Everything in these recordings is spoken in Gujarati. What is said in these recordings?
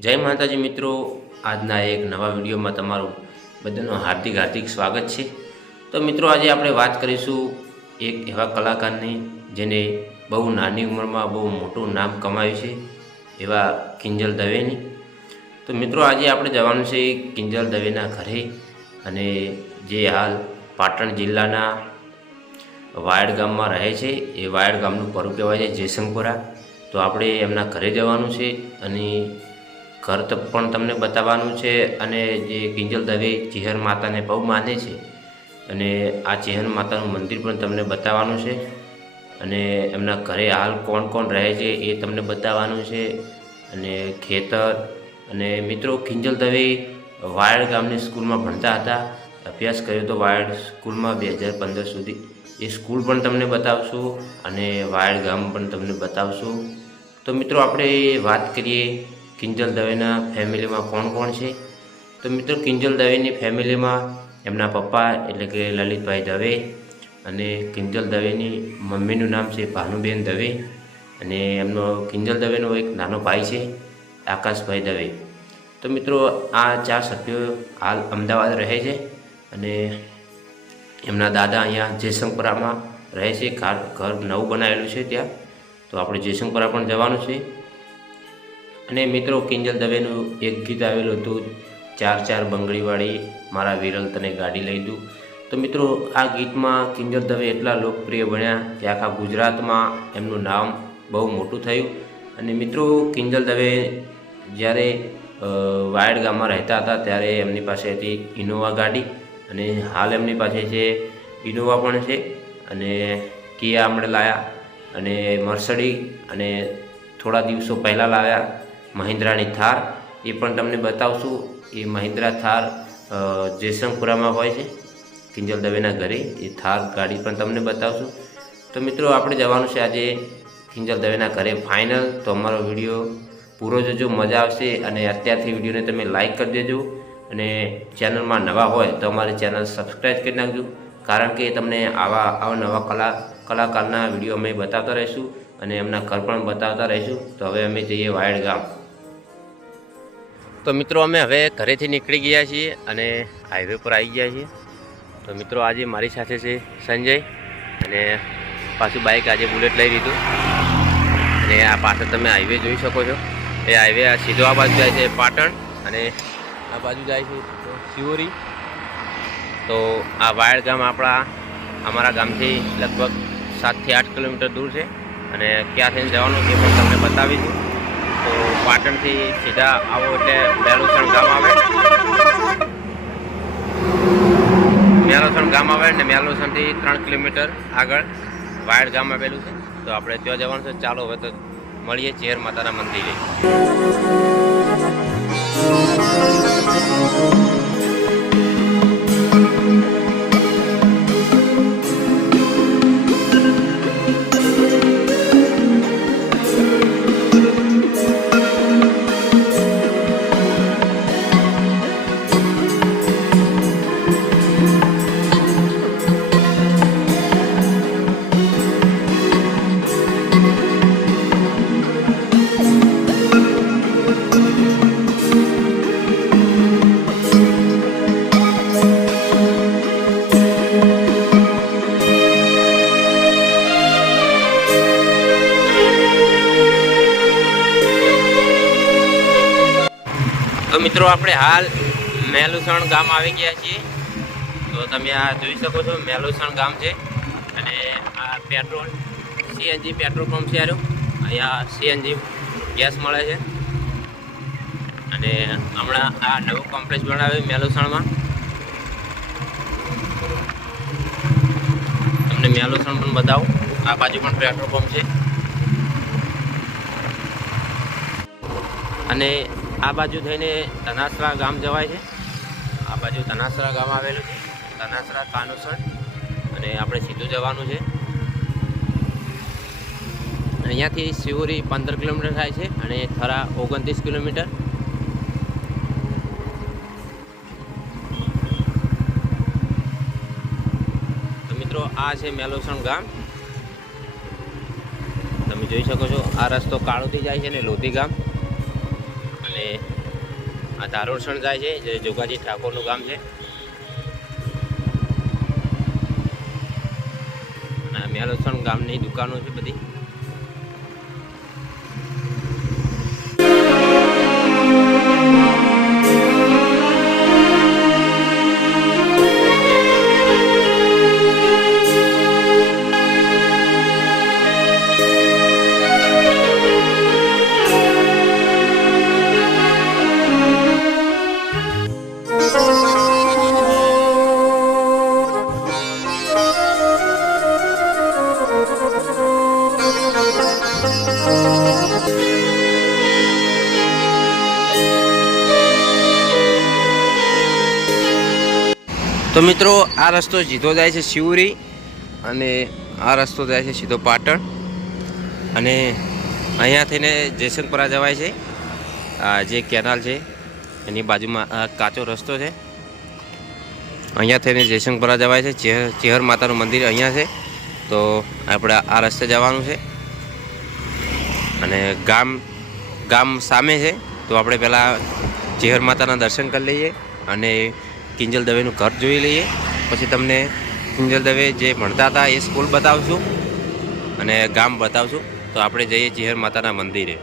જય માતાજી મિત્રો, આજના એક નવા વિડીયોમાં તમારું બધાનું હાર્દિક હાર્દિક સ્વાગત છે. તો મિત્રો, આજે આપણે વાત કરીશું એક એવા કલાકારની જેને બહુ નાની ઉંમરમાં બહુ મોટું નામ કમાયું છે, એવા કિંજલ દવેની. તો મિત્રો, આજે આપણે જવાનું છે કિંજલ દવેના ઘરે અને જે હાલ પાટણ જિલ્લાના વાયડ ગામમાં રહે છે, એ વાયડ ગામનું પરું કહેવાય છે, જયશંકુરા. તો આપણે એમના ઘરે જવાનું છે અને ઘર પણ તમને બતાવવાનું છે અને જે કિંજલ દવે ચિહર માતાને બહુ માને છે અને આ ચિહર માતાનું મંદિર પણ તમને બતાવવાનું છે અને એમના ઘરે હાલ કોણ કોણ રહે છે એ તમને બતાવવાનું છે અને ખેતર અને મિત્રો કિંજલ દવે વાયડ ગામની સ્કૂલમાં ભણતા હતા. અભ્યાસ કર્યો તો વાયડ સ્કૂલમાં બે હજાર પંદર સુધી એ સ્કૂલ પણ તમને બતાવશું અને વાયડ ગામ પણ તમને બતાવશું. તો મિત્રો આપણે વાત કરીએ કિંજલ દવેના ફેમિલીમાં કોણ કોણ છે? તો મિત્રો, કિંજલ દવેની ફેમિલીમાં એમના પપ્પા એટલે કે લલિતભાઈ દવે અને કિંજલ દવેની મમ્મીનું નામ છે ભાનુબેન દવે અને એમનો કિંજલ દવેનો એક નાનો ભાઈ છે, આકાશભાઈ દવે. તો મિત્રો, આ ચાર સભ્યો હાલ અમદાવાદ રહે છે અને એમના દાદા અહીંયા જયશંકરામાં રહે છે. ઘર નવું બનાવેલું છે ત્યાં. તો આપણે જયશંકરા પણ જવાનું છે. અને મિત્રો, કિંજલ દવેનું એક ગીત આવેલું હતું, ચાર ચાર બંગડીવાળી, મારા વિરલ તને ગાડી લઈ દઉં. તો મિત્રો, આ ગીતમાં કિંજલ દવે એટલા લોકપ્રિય બન્યા કે આખા ગુજરાતમાં એમનું નામ બહુ મોટું થયું. અને મિત્રો, કિંજલ દવે જ્યારે વાયડ ગામમાં રહેતા હતા, ત્યારે એમની પાસે હતી ઇનોવા ગાડી. અને હાલ એમની પાસે છે ઇનોવા પણ છે. અને કિયા હમણે લાયા અને મર્સડી અને થોડા દિવસો પહેલાં લાવ્યા મહિન્દ્રાની થાર. એ પણ તમને બતાવશું. એ મહિન્દ્રા થાર જયશંકપુરામાં હોય છે, કિંજલ દવેના ઘરે. એ થાર ગાડી પણ તમને બતાવશું. તો મિત્રો, આપણે જવાનું છે આજે કિંજલ દવેના ઘરે ફાઇનલ. તો અમારો વીડિયો પૂરો જોજો, મજા આવશે. અને અત્યારથી વિડીયોને તમે લાઇક કરી દેજો. અને ચેનલમાં નવા હોય તો અમારી ચેનલ સબસ્ક્રાઈબ કરી નાખજો. કારણ કે તમને આવા આવા નવા કલા, કલાકારના વીડિયો અમે બતાવતા રહીશું. અને એમના ઘર પણ બતાવતા રહીશું. તો હવે અમે જઈએ વાયડ ગામ. તો મિત્રો અમે હવે ઘરેથી નીકળી ગયા છીએ અને હાઈવે પર આવી ગયા છીએ. તો મિત્રો આજે મારી સાથે છે સંજય અને પાછું બાઇક આજે બુલેટ લઈ લીધું. અને આ પાછળ તમે હાઈવે જોઈ શકો છો. એ હાઈવે સીધો આ બાજુ જાય છે પાટણ અને આ બાજુ જાય છે શિવોરી. તો આ વાયડ ગામ આપણા અમારા ગામથી લગભગ સાતથી આઠ કિલોમીટર દૂર છે. અને ક્યાં થઈને જવાનું એ પણ તમને બતાવીશું. તો પાટણથી સીધા આવો એટલે મેલોસણ ગામ આવે. મેલોસણ ગામ આવે ને મેલોસણથી ત્રણ કિલોમીટર આગળ વાયડ ગામ આવેલું છે. તો આપણે ત્યાં જવાનું છે. ચાલો હવે તો મળીએ ચેર માતાના મંદિરે. આપણે હાલ મેલુસણ ગામ આવી ગયા છીએ. તો તમે આ જોઈ શકો છો, મેલુસણ ગામ છે. અને આ પેટ્રોલ, સીએનજી, પેટ્રોલ પંપ છે આરો અહીંયા સીએનજી ગેસ મળે છે. અને હમણાં આ નવું કોમ્પ્લેક્સ બનાવ્યું મેલુસણમાં. તમને મેલુસણ પણ બતાવું. આ બાજુ પણ પેટ્રોલ પંપ છે. અને આ બાજુ થઈને તનાસરા ગામ જવાય છે. આ બાજુ તનાસરા ગામ આવેલું છે. તનાસરા કાનુસણ અને આપણે સીધું જવાનું છે. અહીંયાથી શિવરી પંદર કિલોમીટર થાય છે અને થરા ઓગણત્રીસ કિલોમીટર. મિત્રો, આ છે મેલોસણ ગામ. તમે જોઈ શકો છો, આ રસ્તો કાળોથી જાય છે ને લોધી ગામ. અને આ ધારોસણ જાય છે, જે જોગાજી ઠાકોરનું ગામ છે. અને મેલોસણ ગામની દુકાનો છે બધી. તો મિત્રો, આ રસ્તો સીધો જાય છે શિવરી અને આ રસ્તો જાય છે સીધો પાટણ. અને અહીંયા થઈને જયશંકપરા જવાય છે. આ જે કેનાલ છે, એની બાજુમાં આ કાચો રસ્તો છે. અહીંયા થઈને જયશંકપરા જવાય છે. ચેહર માતાનું મંદિર અહીંયા છે. તો આપણે આ રસ્તે જવાનું છે. અને ગામ ગામ સામે છે, તો આપણે પહેલાં જેહર માતાના દર્શન કરી લઈએ અને કિંજલ દવેનું ઘર જોઈ લઈએ. પછી તમને કિંજલ દવે જે ભણતા હતા એ સ્કૂલ બતાવશું અને ગામ બતાવશું. તો આપણે જઈએ જેહર માતાના મંદિરે.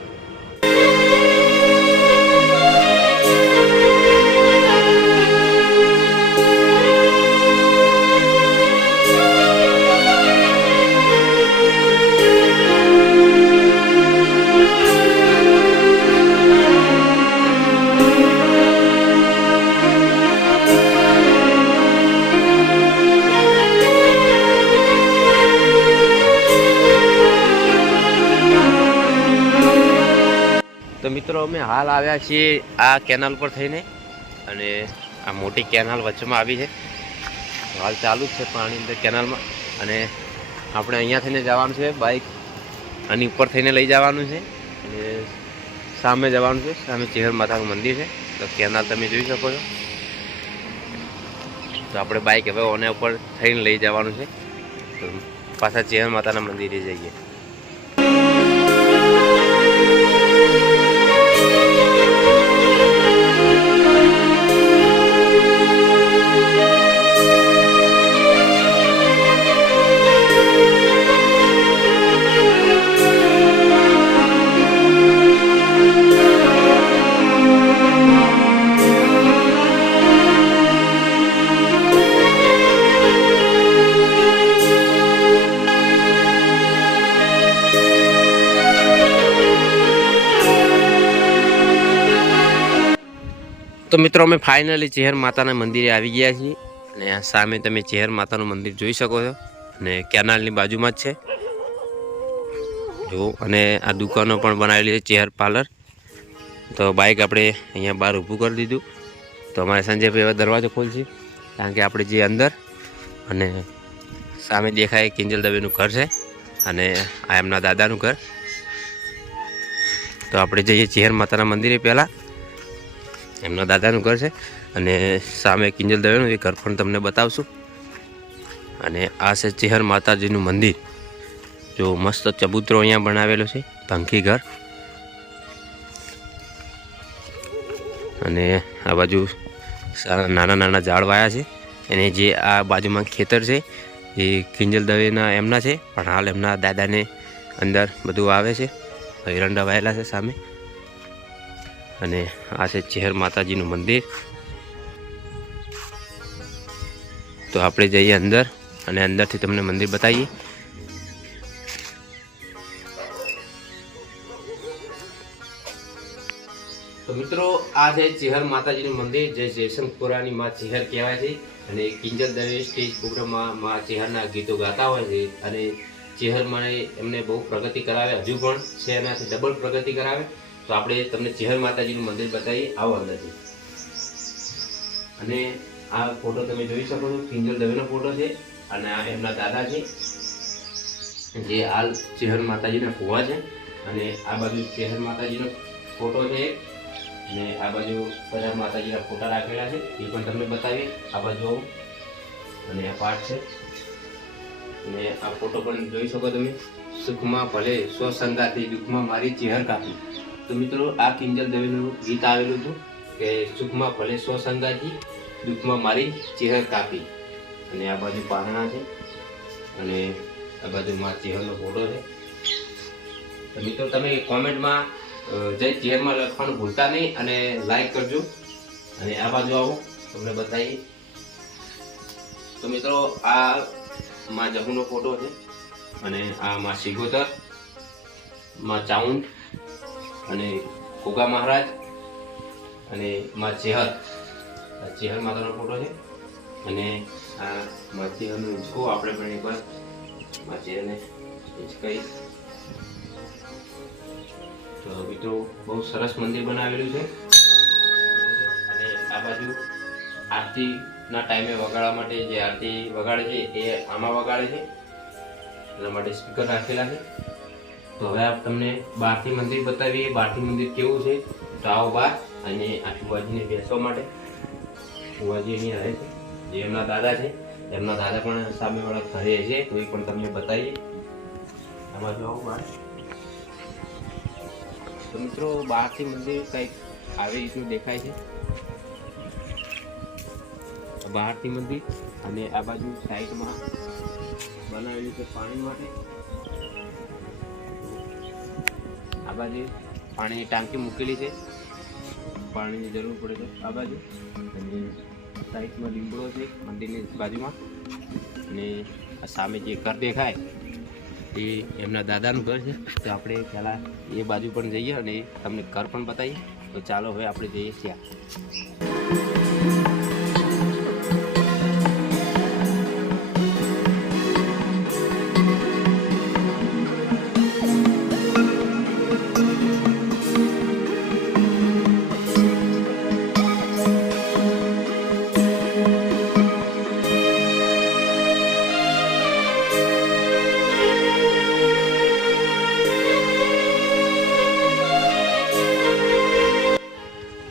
તો મિત્રો, અમે હાલ આવ્યા છીએ આ કેનાલ પર થઈને અને આ મોટી કેનાલ વચ્ચેમાં આવી છે. હાલ ચાલુ જ છે પાણી અંદર કેનાલમાં અને આપણે અહીંયા થઈને જવાનું છે બાઇક આની ઉપર થઈને લઈ જવાનું છે અને સામે જવાનું છે, સામે ચેહર માતાનું મંદિર છે. તો કેનાલ તમે જોઈ શકો છો. તો આપણે બાઇક હવે ઓને ઉપર થઈને લઈ જવાનું છે. તો પાછા ચેહર માતાના મંદિરે જઈએ. તો મિત્રો, અમે ફાઇનલી ચેહર માતાના મંદિરે આવી ગયા છીએ અને સામે તમે ચેહર માતાનું મંદિર જોઈ શકો છો અને કેનાલની બાજુમાં જ છે. જો અને આ દુકાનો પણ બનાવેલી છે ચેહર પાર્લર. તો બાઇક આપણે અહીંયા બહાર ઊભું કરી દીધું. તો અમારે સંજયભાઈ હવે દરવાજો ખોલશે, કારણ કે આપણે જે અંદર અને સામે દેખાય કિંજલ દવેનું ઘર છે અને આ એમના દાદાનું ઘર. તો આપણે જઈએ ચેહર માતાના મંદિરે પહેલાં. એમના દાદાનું ઘર છે. અને સામે કિંજલ દવેનું એ ઘર પણ તમને બતાવશું. અને આ છે ચેહર માતાજીનું મંદિર. જો મસ્ત ચબૂતરો અહીંયા બનાવેલો છે ભંખી ઘર. અને આ બાજુ નાના નાના ઝાડ વાયા છે. અને જે આ બાજુમાં ખેતર છે, એ કિંજલ દવેના એમના છે. પણ હાલ એમના દાદાને અંદર બધું આવે છે. એરંડા વાયેલા છે સામે. અને આ છે ચેહર માતાજીનું મંદિર. તો આપણે જઈએ અંદર અને અંદરથી તમને મંદિર બતાવીએ. તો મિત્રો, આ છે ચેહર માતાજીનું મંદિર જે જયશંકપુરાની માં ચેહર કહેવાય છે અને કિંજલ દવે સ્ટેજ પ્રોગ્રામમાં માં ચેહરના ગીતો ગાતા હોય છે અને ચેહર મને એમને બહુ પ્રગતિ કરાવે, હજુ પણ છે એનાથી ડબલ પ્રગતિ કરાવે. તો આપણે તમને ચેહર માતાજીનું મંદિર બતાવીએ. આવો અંદરથી. અને આ ફોટો તમે જોઈ શકો છો. કિંજલ દવેનો ફોટો છે અને આ એમના દાદા છે. જે હાલ ચેહર માતાજીના કુવા છે. અને આ બાજુ ચેહર માતાજીનો ફોટો છે અને આ બાજુ બધા માતાજીના ફોટા રાખેલા છે. એ પણ તમને બતાવીએ. આ બાજુ અને આ પાઠ છે. અને આ ફોટો પણ જોઈ શકો તમે. સુખમાં ભલે સ્વસંગાથી દુઃખમાં મારી ચેહર કાપી. તો મિત્રો, આ કિંજલ દવેનું ગીત આવેલું હતું કે સુખમાં ભલે સો સંગાજી દુઃખમાં મારી ચેહર કાપી. અને આ બાજુ પારણા છે અને આ બાજુ માં ચેહરનો ફોટો છે. તો મિત્રો, તમે કોમેન્ટમાં જય ચેહરમાં લખવાનું ભૂલતા નહીં અને લાઈક કરજો. અને આ બાજુ આવો, તમને બતાવી તો મિત્રો, આ માં જહુનો ફોટો છે અને આ માં સિગોતરમાં ચાઉંડ અને કોગા મહારાજ અને મા ચેહર ચેહર માતાનો ફોટો છે. અને આ મા ચેહરનું હિંચકો આપણે પણ એકવાર મા ચેહરને હિંચકાઈ તો મિત્રો, બહુ સરસ મંદિર બનાવેલું છે. અને આ બાજુ આરતીના ટાઈમે વગાડવા માટે જે આરતી વગાડે છે, એ આમાં વગાડે છે. એના માટે સ્પીકર રાખેલા છે. તો હવે તમને બહારથી મંદિર બતાવીએ. બહારથી મંદિર કેવું છે? તો આવો બહાર અને આ ફુવાજીને બેસવા માટે. ફુવાજી અહીંયા રહે છે. જે એમના દાદા છે. એમના દાદા પણ સામેવાળા ઘરે છે. તો એ પણ તમને બતાવીએ. આમાં જો આવો બહાર. તો મિત્રો, બહારથી મંદિર કંઈક આવી રીતનું દેખાય છે. બહારથી મંદિર અને આ બાજુ સાઈડમાં બનાવેલું છે પાણી માટે. બાજુ પાણીની ટાંકી મૂકેલી છે. પાણીની જરૂર પડે છે આ બાજુ. અને સાઈડમાં લીમડો છે, મંદિરની બાજુમાં. અને આ સામે જે ઘર દેખાય, એ એમના દાદાનું ઘર છે. તો આપણે પહેલાં એ બાજુ પણ જઈએ અને તમને ઘર પણ બતાવીએ. તો ચાલો હવે આપણે જઈએ ત્યાં.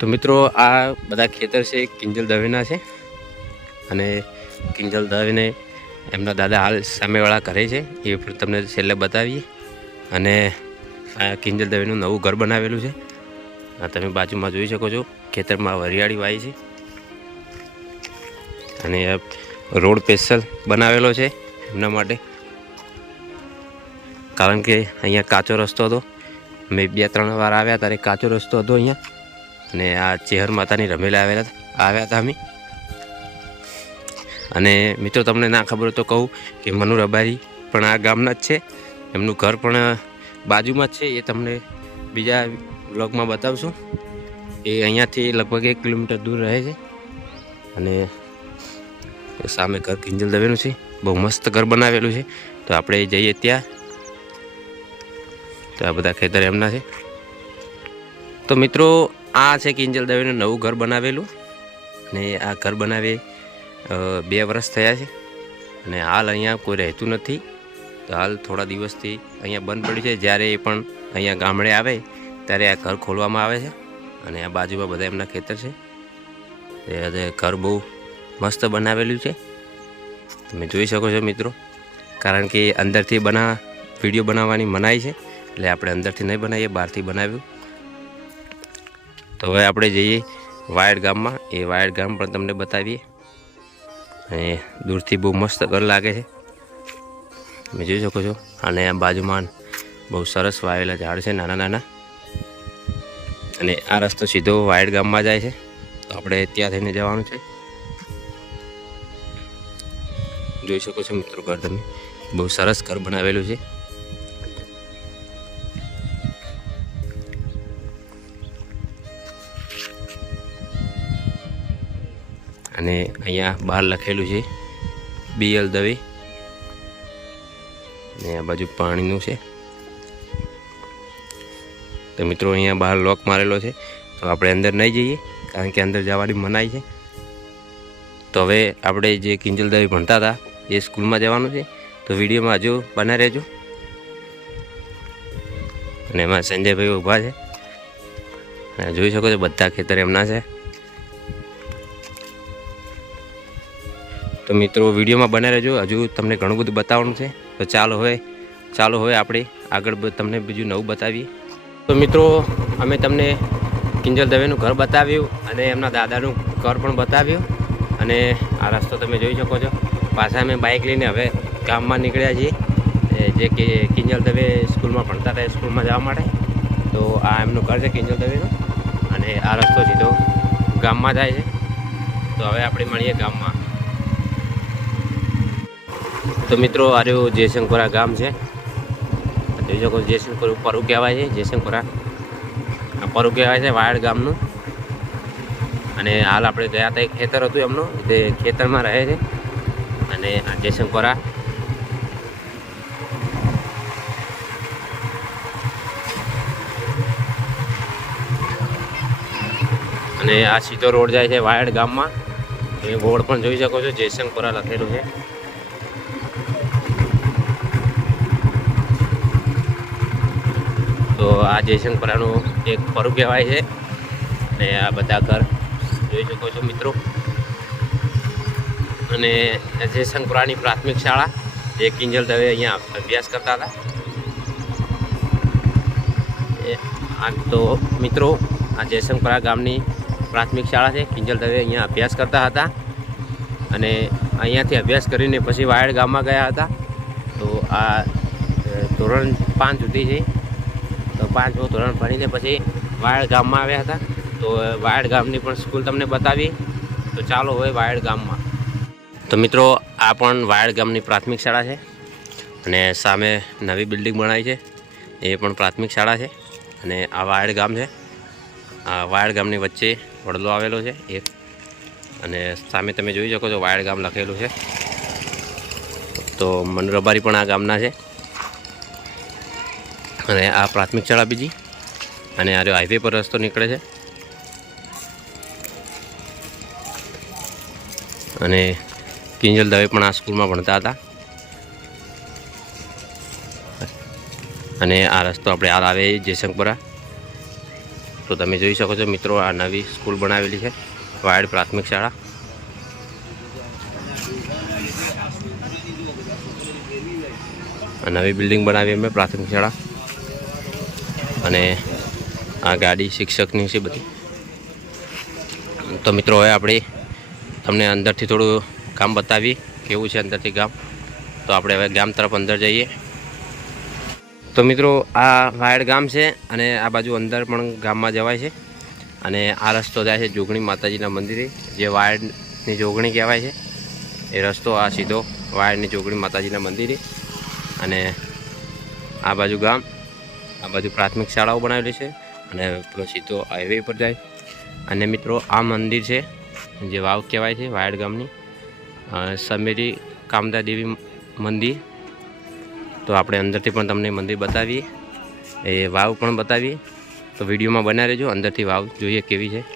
તો મિત્રો, આ બધા ખેતર છે, કિંજલ દવેના છે. અને કિંજલ દવેને એમના દાદા હાલ સામેવાળા કરે છે. એ પણ તમને છેલ્લે બતાવીએ. અને આ કિંજલ દવેનું નવું ઘર બનાવેલું છે. આ તમે બાજુમાં જોઈ શકો છો, ખેતરમાં હરિયાળી વાય છે. અને રોડ સ્પેશિયલ બનાવેલો છે એમના માટે. કારણ કે અહીંયા કાચો રસ્તો હતો. મેં બે ત્રણ વાર આવ્યા ત્યારે કાચો રસ્તો હતો અહીંયા. અને આ ચેહર માતાની રમેલા આવેલા આવ્યા હતા અમે. અને મિત્રો, તમને ના ખબર તો કહું કે મનુ રબારી પણ આ ગામના જ છે. એમનું ઘર પણ બાજુમાં જ છે. એ તમને બીજા બ્લોગમાં બતાવશું. એ અહીંયાથી લગભગ એક કિલોમીટર દૂર રહે છે. અને સામે ઘર કિંજલ દવેનું છે. બહુ મસ્ત ઘર બનાવેલું છે. તો આપણે જઈએ ત્યાં. તો આ બધા ખેતર એમના છે. તો મિત્રો આ છે કિંજલ દવેનું નવું ઘર બનાવેલું ને આ ઘર બનાવે બે વર્ષ થયા છે અને હાલ અહીંયા કોઈ રહેતું નથી. તો હાલ થોડા દિવસથી અહીંયા બંધ પડ્યું છે. જ્યારે એ પણ અહીંયા ગામડે આવે, ત્યારે આ ઘર ખોલવામાં આવે છે અને આ બાજુમાં બધા એમના ખેતર છે. એ ઘર બહુ મસ્ત બનાવેલું છે. તમે જોઈ શકો છો મિત્રો, કારણ કે અંદરથી બના, વીડિયો બનાવવાની મનાઈ છે. એટલે આપણે અંદરથી નહીં બનાવીએ, બહારથી બનાવ્યું. હવે આપણે જઈએ વાયડ ગામમાં. એ વાયડ ગામ પણ તમને બતાવીએ. અને દૂરથી બહુ મસ્ત ઘર લાગે છે. તમે જોઈ શકો છો. અને આ બાજુમાં બહુ સરસ વાવેલા ઝાડ છે, નાના નાના. અને આ રસ્તો સીધો વાયડ ગામમાં જાય છે. તો આપણે ત્યાં થઈને જવાનું છે. જોઈ શકો છો મિત્રો ઘર તમે. બહુ સરસ ઘર બનાવેલું છે. અને અહીંયા બહાર લખેલું છે બીએલ દવે. ને આ બાજુ પાણીનું છે. તો મિત્રો અહીંયા બહાર લોક મારેલો છે, તો આપણે અંદર નહીં જઈએ, કારણ કે અંદર જવાની મનાઈ છે. તો હવે આપણે જે કિંજલ દવી ભણતા હતા, એ સ્કૂલમાં જવાનું છે. તો વિડીયોમાં હજુ બના રહેજો. અને એમાં સંજયભાઈ ઊભા છે. જોઈ શકો છો બધા ખેતર એમના છે. તો મિત્રો, વિડીયોમાં બને રહેજો. હજુ તમને ઘણું બધું બતાવવાનું છે. તો ચાલો હવે ચાલો હવે આપણે આગળ તમને બીજું નવું બતાવીએ. તો મિત્રો, અમે તમને કિંજલ દવેનું ઘર બતાવ્યું અને એમના દાદાનું ઘર પણ બતાવ્યું. અને આ રસ્તો તમે જોઈ શકો છો. પાછા અમે બાઇક લઈને હવે ગામમાં નીકળ્યા છીએ. જે કે કિંજલ દવે સ્કૂલમાં ભણતા હતા સ્કૂલમાં જવા માટે. તો આ એમનું ઘર છે કિંજલ દવેનું. અને આ રસ્તો સીધો ગામમાં જાય છે. તો હવે આપણે મળીએ ગામમાં. તો મિત્રો આર્યું જયશંકરા ગામ છે. જોઈ શકો જયશંકર પરુ કહેવાય છે, જયશંકરા. આ પરુ કહેવાય છે, વાયડ ગામનું. અને હાલ આપણે ગયા હતા એક ખેતર હતું એમનું તે ખેતરમાં રહે છે. અને આ જયશંકરા. અને આ સીધો રોડ જાય છે વાયડ ગામમાં. એ બોર્ડ પણ જોઈ શકો છો, જયશંકરા લખેલું છે. તો આ જયશંકરાનું એક ફરું કહેવાય છે. અને આ બધા ઘર જોઈ શકો છો મિત્રો. અને જયશંકરાની પ્રાથમિક શાળા, જે કિંજલ દવે અહીંયા અભ્યાસ કરતા હતા. એ આ તો મિત્રો, આ જયશંકરા ગામની પ્રાથમિક શાળા છે. કિંજલ દવે અહીંયા અભ્યાસ કરતા હતા. અને અહીંયાથી અભ્યાસ કરીને પછી વાયડ ગામમાં ગયા હતા. તો આ ધોરણ પાંચ સુધી છે. તો પાંચમું ધોરણ ભણીને પછી વાયડ ગામમાં આવ્યા હતા. તો વાયડ ગામની પણ સ્કૂલ તમને બતાવી. તો ચાલો હવે વાયડ ગામમાં. તો મિત્રો, આ પણ વાયડ ગામની પ્રાથમિક શાળા છે અને સામે નવી બિલ્ડિંગ બનાવી છે. એ પણ પ્રાથમિક શાળા છે અને આ વાયડ ગામ છે. આ વાયડ ગામની વચ્ચે વડલો આવેલો છે એક. અને સામે તમે જોઈ શકો છો વાયડ ગામ લખેલું છે. તો મનરબારી પણ આ ગામના છે. અને આ પ્રાથમિક શાળા બીજી અને આ જો હાઈવે પર રસ્તો નીકળે છે. અને કિંજલ દવે પણ આ સ્કૂલમાં ભણતા હતા. અને આ રસ્તો આપણે હાલ આવે જયશંકપુરા. તો તમે જોઈ શકો છો મિત્રો, આ નવી સ્કૂલ બનાવેલી છે, વાયડ પ્રાથમિક શાળા. નવી બિલ્ડિંગ બનાવી અમે પ્રાથમિક શાળા. અને આ ગાડી શિક્ષકની છે બધી. તો મિત્રો, હવે આપણે તમને અંદરથી થોડું ગામ બતાવી, કેવું છે અંદરથી ગામ. તો આપણે હવે ગામ તરફ અંદર જઈએ. તો મિત્રો, આ વાયડ ગામ છે અને આ બાજુ અંદર પણ ગામમાં જવાય છે. અને આ રસ્તો જાય છે જોગણી માતાજીના મંદિરે, જે વાયડની જોગણી કહેવાય છે. એ રસ્તો આ સીધો વાયડની જોગણી માતાજીના મંદિરે. અને આ બાજુ ગામ. આ બાજુ પ્રાથમિક શાળાઓ બનાવેલી છે અને સીધો હાઈવે પર જાય. અને મિત્રો, આ મંદિર છે, જે વાવ કહેવાય છે, વાયડ ગામની. સમેરી કામદા દેવી મંદિર. તો આપણે અંદરથી પણ તમને મંદિર બતાવીએ. એ વાવ પણ બતાવીએ. તો વિડીયોમાં બનાવી રહેજો. અંદરથી વાવ જોઈએ કેવી છે.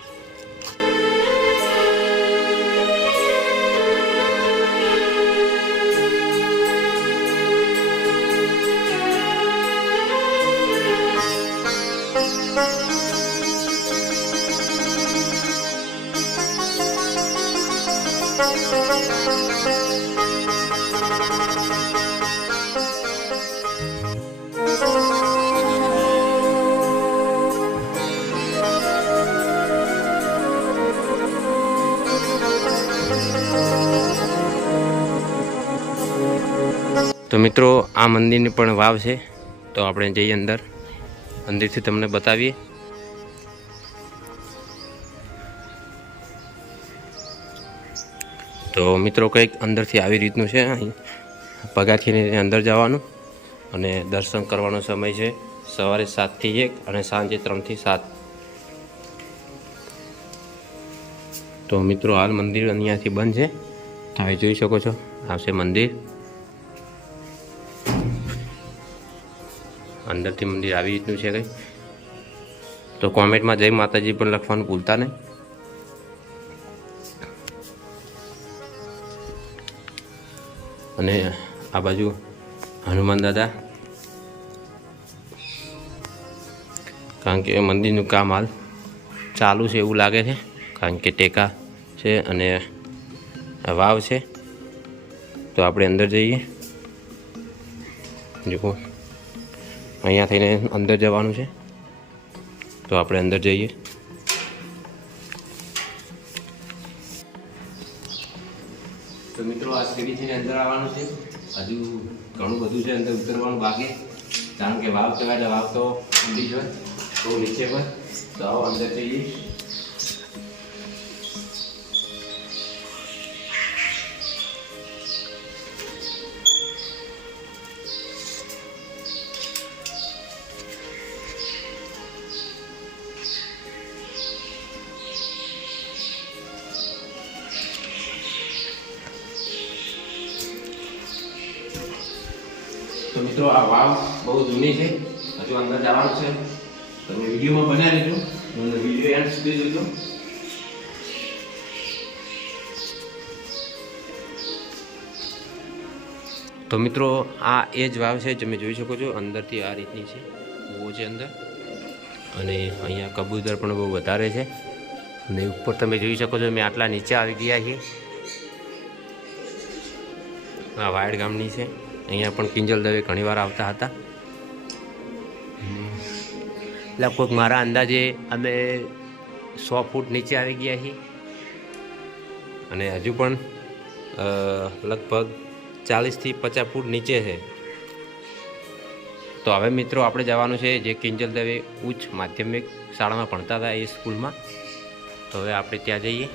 તો મિત્રો આ મંદિરની પણ વાવ છે. તો આપણે જઈએ અંદર. અંદરથી તમને બતાવીએ. તો મિત્રો કંઈક અંદરથી આવી રીતનું છે અહીં. પગાથીને અંદર જવાનું અને દર્શન કરવાનો સમય છે સવારે સાતથી એક અને સાંજે ત્રણથી સાત. તો મિત્રો હાલ મંદિર અહીંયાથી બંધ છે. તમે જોઈ શકો છો, આવશે મંદિર. અંદરથી મંદિર આવી રીતનું છે કંઈ? તો કોમેન્ટમાં જય માતાજી પણ લખવાનું ભૂલતા નહીં. અને આ બાજુ હનુમાન દાદા. કારણ કે મંદિરનું કામ હાલ ચાલુ છે એવું લાગે છે. કારણ કે ટેકા છે અને વાવ છે. તો આપણે અંદર જઈએ. જુઓ. અહીંયા થઈને અંદર જવાનું છે. તો આપણે અંદર જઈએ. તો મિત્રો, આ સીડી છે અંદર આવવાનું છે. હજુ ઘણું બધું છે અંદર ઉતરવાનું બાકી. કારણ કે વાવ કહેવાય વાવ તો ઊંડી હોય, બહુ નીચે પણ તો આવો અંદર જઈએ. તો મિત્રો, આ વાવ બહુ જૂની છે. હજુ અંદર જવાનું છે. તમે વિડીયોમાં બન્યા રહેજો. અને વીડિયો એન્ડ સુધી જોજો તો મિત્રો, આ એ જ વાવ છે, તમે જોઈ શકો છો. અંદરથી આ રીતની છે. બહુ છે અંદર. અને અહીંયા કબૂતર પણ બહુ વધારે છે. અને ઉપર તમે જોઈ શકો છો મેં આટલા નીચે આવી ગયા છીએ. આ વાયડ ગામની છે. અહીંયા પણ કિંજલ દવે ઘણીવાર આવતા હતા. લગભગ મારા અંદાજે અમે સો ફૂટ નીચે આવી ગયા છીએ. અને હજુ પણ લગભગ ચાલીસથી પચાસ ફૂટ નીચે છે. તો હવે મિત્રો આપણે જવાનું છે જે કિંજલ દવે ઉચ્ચ માધ્યમિક શાળામાં ભણતા હતા એ સ્કૂલમાં. તો હવે આપણે ત્યાં જઈએ.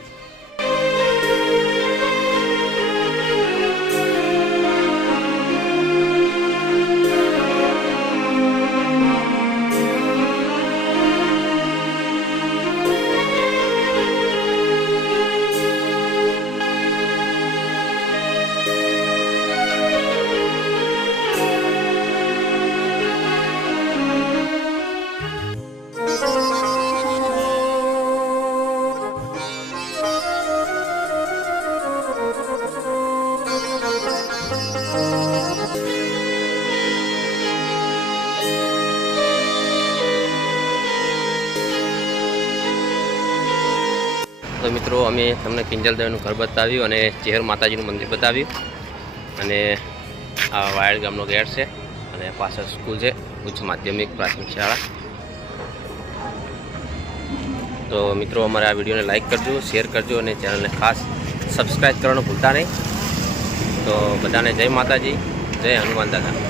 મિત્રો, અમે તમને કિંજલ દેવનું ઘર બતાવ્યું અને ચેહર માતાજીનું મંદિર બતાવ્યું. અને આ વાયડ ગામનો ગેટ છે અને પાછળ સ્કૂલ છે, ઉચ્ચ માધ્યમિક પ્રાથમિક શાળા. તો મિત્રો, અમારા આ વિડીયોને લાઇક કરજો, શેર કરજો અને ચેનલને ખાસ સબસ્ક્રાઈબ કરવાનું ભૂલતા નહીં. તો બધાને જય માતાજી, જય હનુમાન દાદા.